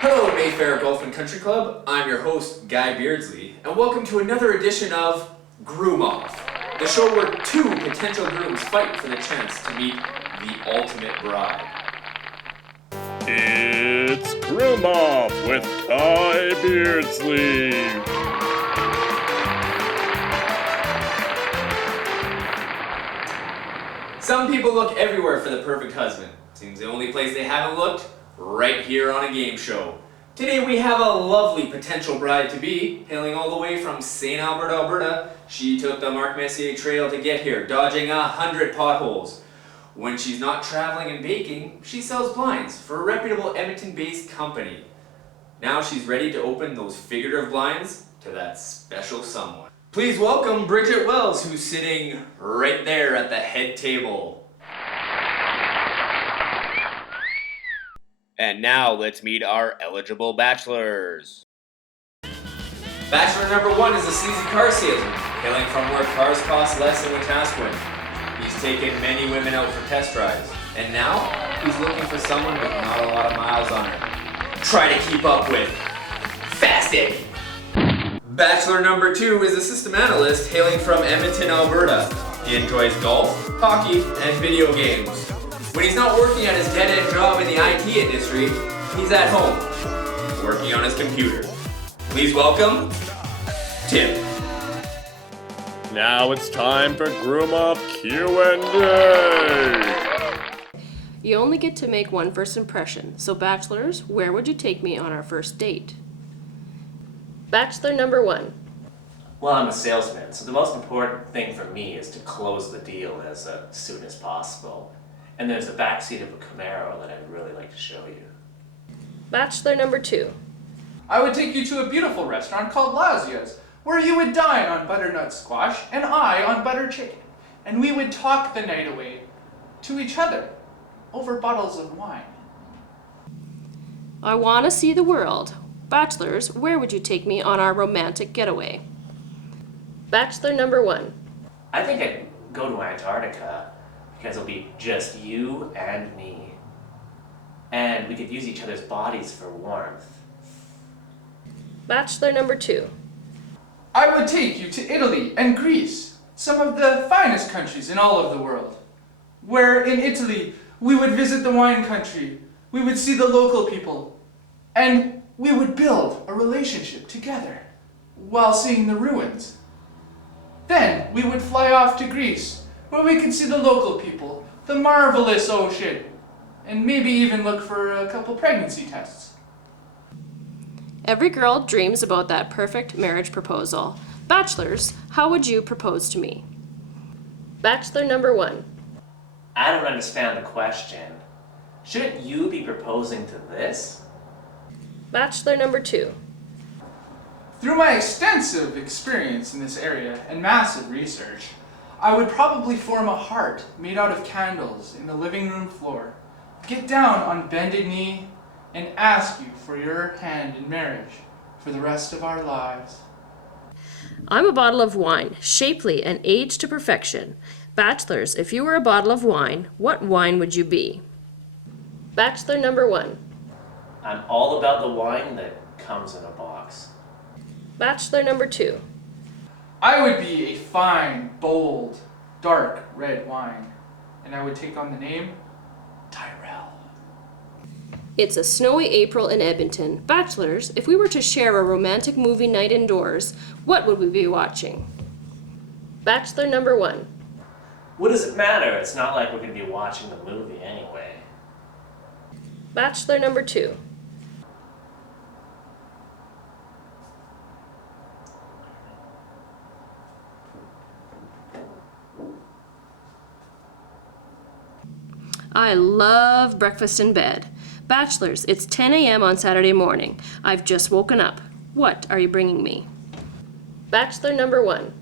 Hello, Mayfair Golf and Country Club. I'm your host, Guy Beardsley, and welcome to another edition of Groom Off, the show where two potential grooms fight for the chance to meet the ultimate bride. It's Groom Off with Guy Beardsley. Some people look everywhere for the perfect husband. Seems the only place they haven't looked, right here on a game show. Today we have a lovely potential bride-to-be, hailing all the way from St. Albert, Alberta. She took the Mark Messier Trail to get here, dodging 100 potholes. When she's not traveling and baking, she sells blinds for a reputable Edmonton-based company. Now she's ready to open those figurative blinds to that special someone. Please welcome Brigette Wells, who's sitting right there at the head table. And now let's meet our eligible bachelors. Bachelor number 1 is a sleazy car salesman, hailing from where cars cost less than Wetaskiwin. He's taken many women out for test drives, and now he's looking for someone with not a lot of miles on her. Try to keep up with Fast Eddie. Bachelor number 2 is a system analyst hailing from Edmonton, Alberta. He enjoys golf, hockey, and video games. When he's not working at his dead-end job in the IT industry, he's at home, working on his computer. Please welcome, Tim. Now it's time for Groom Off Q&A. You only get to make one first impression, so bachelors, where would you take me on our first date? Bachelor number 1. Well, I'm a salesman, so the most important thing for me is to close the deal as soon as possible. And there's a backseat of a Camaro that I'd really like to show you. Bachelor number 2. I would take you to a beautiful restaurant called Lazia's, where you would dine on butternut squash and I on butter chicken, and we would talk the night away to each other over bottles of wine. I want to see the world. Bachelors, where would you take me on our romantic getaway? Bachelor number 1. I think I'd go to Antarctica because it'll be just you and me. And we could use each other's bodies for warmth. Bachelor number 2. I would take you to Italy and Greece, some of the finest countries in all of the world. Where in Italy, we would visit the wine country, we would see the local people, and we would build a relationship together while seeing the ruins. Then we would fly off to Greece, where we could see the local people, the marvelous ocean, and maybe even look for a couple pregnancy tests. Every girl dreams about that perfect marriage proposal. Bachelors, how would you propose to me? Bachelor number 1. I don't understand the question. Shouldn't you be proposing to this? Bachelor number 2. Through my extensive experience in this area and massive research, I would probably form a heart made out of candles in the living room floor, get down on bended knee, and ask you for your hand in marriage for the rest of our lives. I'm a bottle of wine, shapely and aged to perfection. Bachelors, if you were a bottle of wine, what wine would you be? Bachelor number 1. I'm all about the wine that comes in a box. Bachelor number 2. I would be a fine, bold, dark red wine, and I would take on the name Tyrell. It's a snowy April in Edmonton. Bachelors, if we were to share a romantic movie night indoors, what would we be watching? Bachelor number 1. What does it matter? It's not like we're going to be watching the movie anyway. Bachelor number 2. I love breakfast in bed. Bachelors, it's 10 a.m. on Saturday morning. I've just woken up. What are you bringing me? Bachelor number 1.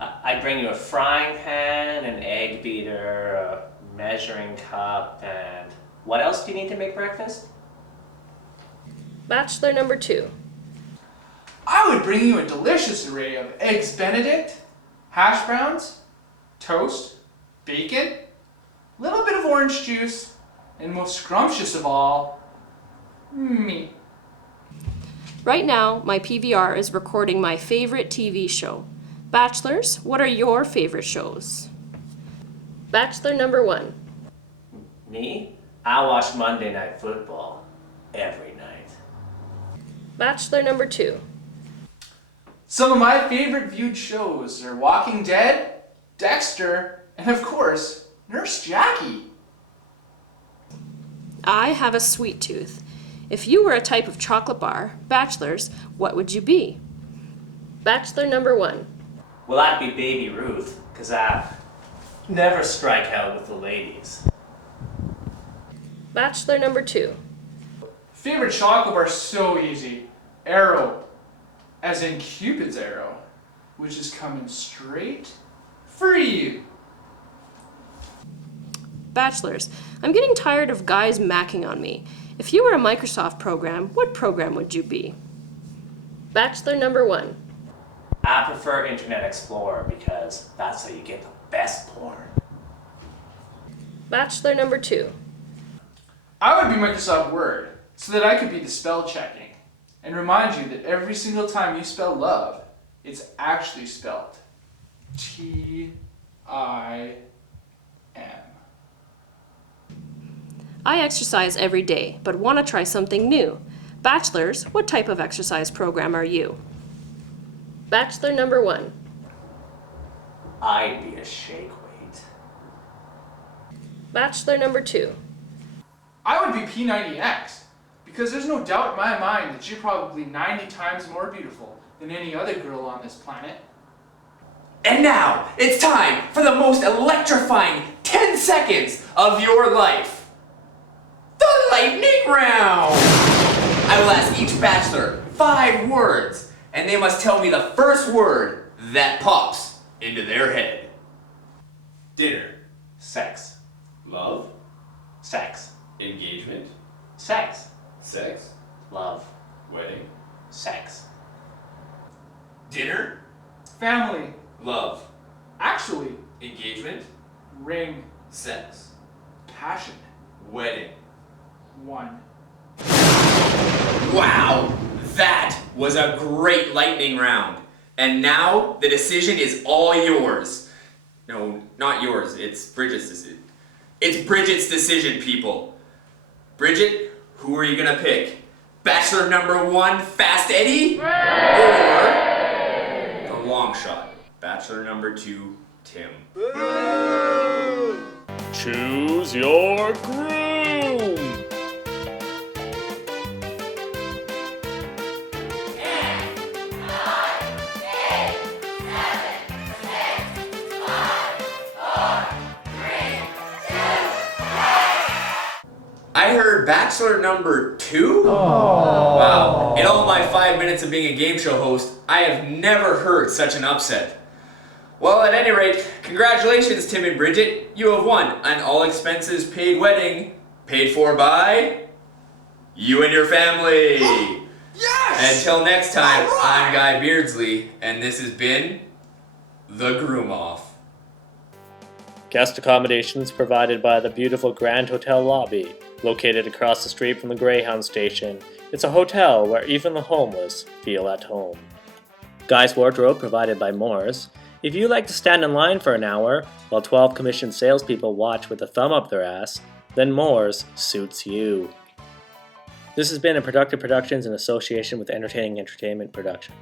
I bring you a frying pan, an egg beater, a measuring cup, and what else do you need to make breakfast? Bachelor number 2. I would bring you a delicious array of eggs Benedict, hash browns, toast, bacon, little bit of orange juice, and most scrumptious of all, me. Right now, my PVR is recording my favorite TV show. Bachelors, what are your favorite shows? Bachelor number 1. Me? I watch Monday Night Football every night. Bachelor number 2. Some of my favorite viewed shows are Walking Dead, Dexter, and of course, Nurse Jackie. I have a sweet tooth. If you were a type of chocolate bar, bachelors, what would you be? Bachelor number 1. Well, I'd be Baby Ruth, because I never strike out with the ladies. Bachelor number 2. Favorite chocolate bar so easy. Arrow, as in Cupid's arrow, which is coming straight for you. Bachelors, I'm getting tired of guys macking on me. If you were a Microsoft program, what program would you be? Bachelor number 1. I prefer Internet Explorer because that's how you get the best porn. Bachelor number 2. I would be Microsoft Word so that I could be the spell checking and remind you that every single time you spell love, it's actually spelled T-I-M. I exercise every day, but want to try something new. Bachelors, what type of exercise program are you? Bachelor number 1. I'd be a shake weight. Bachelor number 2. I would be P90X because there's no doubt in my mind that you're probably 90 times more beautiful than any other girl on this planet. And now, it's time for the most electrifying 10 seconds of your life. The lightning round! I will ask each bachelor 5 words, and they must tell me the first word that pops into their head. Dinner. Sex. Love. Sex. Engagement. Sex. Sex. Love. Wedding. Sex. Dinner. Family. Love. Actually, Engagement. ring. Sex. Passion. Wedding. 1. Wow! That was a great lightning round. And now the decision is all yours. No, not yours. It's Bridget's decision. It's Bridget's decision, people. Bridget, who are you gonna pick? Bachelor number 1, Fast Eddie? Or the long shot, Bachelor number 2, Tim? Choose your groom. I heard Bachelor number 2? Wow. In all my 5 minutes of being a game show host, I have never heard such an upset. Well, at any rate, congratulations, Tim and Bridget. You have won an all-expenses paid wedding paid for by you and your family. Yes! Until next time, All right! I'm Guy Beardsley, and this has been The Groom Off. Guest accommodations provided by the beautiful Grand Hotel lobby, located across the street from the Greyhound station. It's a hotel where even the homeless feel at home. Guy's wardrobe provided by Moore's. If you like to stand in line for an hour while 12 commissioned salespeople watch with a thumb up their ass, then Moore's suits you. This has been a Productive Productions in association with Entertaining Entertainment Production.